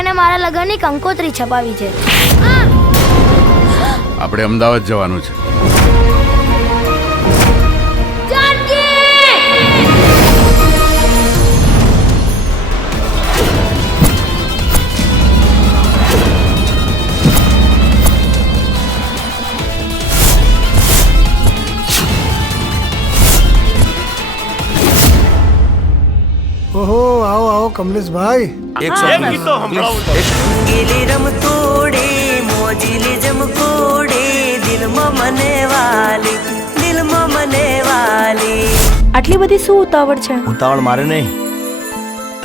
અને મારા લગ્નની કંકોત્રી છપાવી છે. આપણે અમદાવાદ જવાનું છે. ઓહો, આવો આવો કમલેશભાઈ. ગીલી રમતોડે મોજીલી જમકોડે દિલમાં મને વાલી. આટલી બધી શું ઉતાવળ છે? ઉતાવળ મારે નહીં,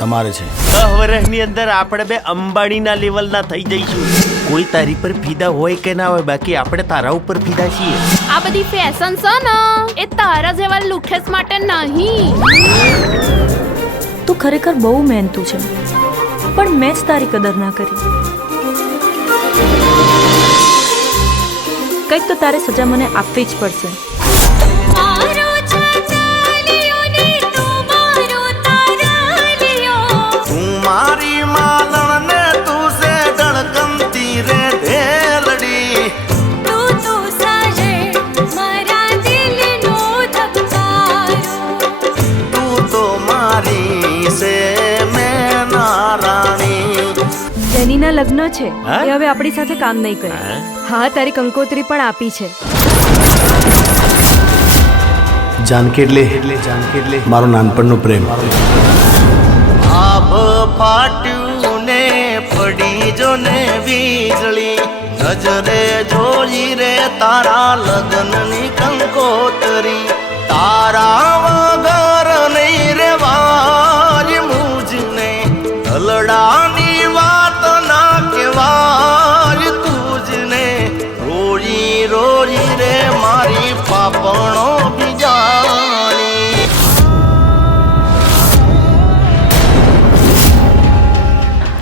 તમારે છે. 10 વર્ષની અંદર આપણે બે અંબાણીના લેવલના થઈ જઈશું. કોઈ તારી પર ફીદા હોય કે ના હોય, બાકી આપણે તારા ઉપર ફીદા છીએ. આ બધી ફેશન છે ને, એ તારા જેવા લુખેસ માટે નહીં. તું ખરેખર બહુ મહેનતુ છે, પણ મેં જ તારી કદર ના કરી. કંઈક તો તારે સજા મને આપવી જ પડશે. તું મારી માલણ ને તું સે ધડકમતી રે ઢેલડી. તું તો મારી સે મેં નારાણી. જેનીના લગ્ન છે હા? એ હવે આપણી સાથે કામ નહીં કરે. હા, તારી કંકોત્રી પણ આપી છે. જાનકી એટલે મારો નાનપણનો પ્રેમ. આભ ફાટ્યું ને પડી જો ને વીજળી, નજરે જોઈ રે તારા લગ્નની કંકોત્રી. તારા વગર નહીં રેવાય મુજને, દલડાની વાત ના કહેવાય તુજને. રોજી રોજી રે મારી પાપણો બીજાણી.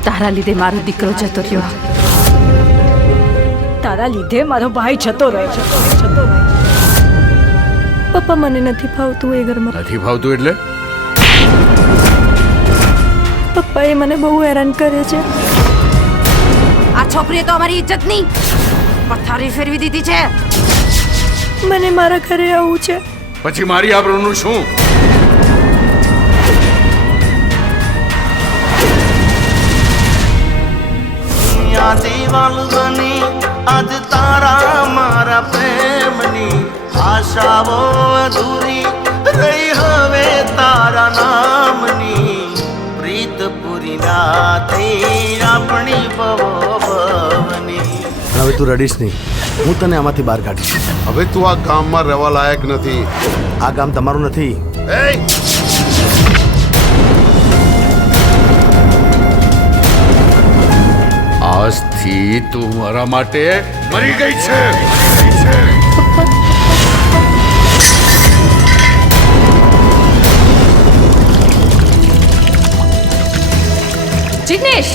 તારા લીધે મારો દીકરો જતો રહ્યો. તારા લીધે મારો ભાઈ જતો રહ્યો. પપ્પા, મને નથી ફાવતું એ ઘરમાં. નથી ફાવતું એટલે? પપ્પા એ મને બહુ હેરાન કરે છે. આ છોકરીએ તો અમારી ઇજ્જતની પથારી ફેરવી દીધી છે. મને મારા ઘરે આવવું છે. પછી મારી આબરૂનું શું? દિવાલ બની આજ તારા મારા પ્રેમની આશાઓ અધૂરી રહી હવે તારા નામની. પ્રીત પૂરી ના થઈ આપણી ભવની. હવે તું રડીશ નહીં, હું તને આમાંથી બહાર કાઢીશ. હવે તું આ ગામમાં રહેવા લાયક નથી. આ ગામ તમારું નથી. આજથી તું મારા માટે મરી ગઈ છે. જિગ્નેશ,